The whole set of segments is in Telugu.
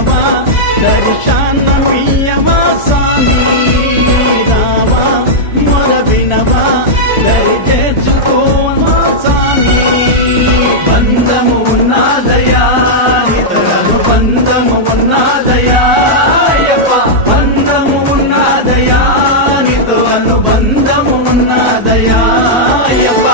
వినవా దర్శనమియ్యవా స్వామి రావా మొర వినవా దరి చేర్చుకోవా స్వామి బంధము ఉన్నదయా ఇతరులు బంధము ఉన్నదయా అయ్యప్ప బంధము ఉన్నదయా నీతో అనుబంధము ఉన్నదయా అయ్యప్ప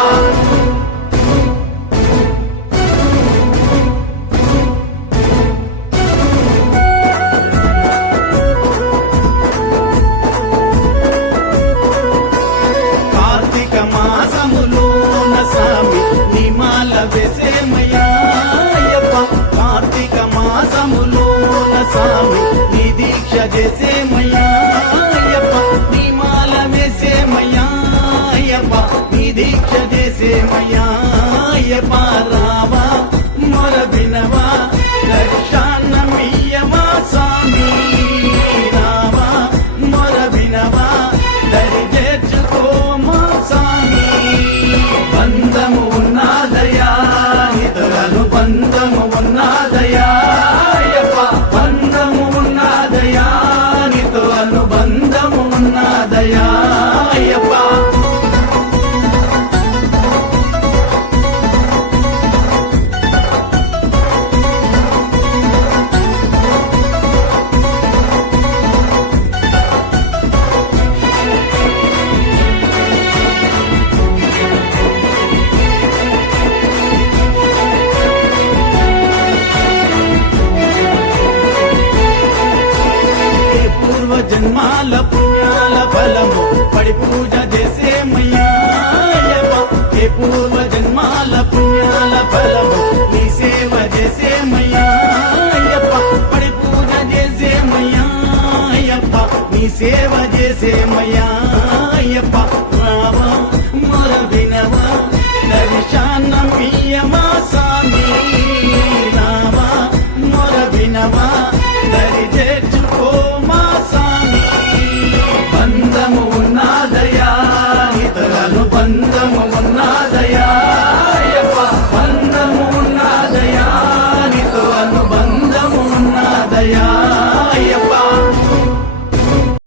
కార్తీక మాసములోన స్వామి నీ దీక్ష చేసేమయ్యా అయ్యప్ప నీ మాల వేసేమయ్యా అయ్యప్ప నీ దీక్ష చేసేమయ్యా అయ్యప్ప రావా మొర వినవా దర్శనమియ్యవా స్వామి రావా మొర వినవా దరి చేర్చుకోమా స్వామి బంధము ఉన్నదయా ఇతరులు బంధము ఉన్నదయా అయ్యప్ప బంధము ఉన్నదయా నీతో అనుబంధము ఉన్నదయా అయ్యప్ప జన్మాల పుణ్యాల ఫలము పడి పూజ చేసేమయ్యా అయ్యప్ప ఏ పూర్వ జన్మాల పుణ్యాల ఫలము నీ సేవ చేసేమయ్యా అయ్యప్ప పడి పూజ చేసేమయ్యా అయ్యప్ప నీ సేవ చేసేమయ్యా అయ్యప్ప రావా మొర వినవా దర్శనమియ్యవా స్వామి రావా మొర వినవా దరి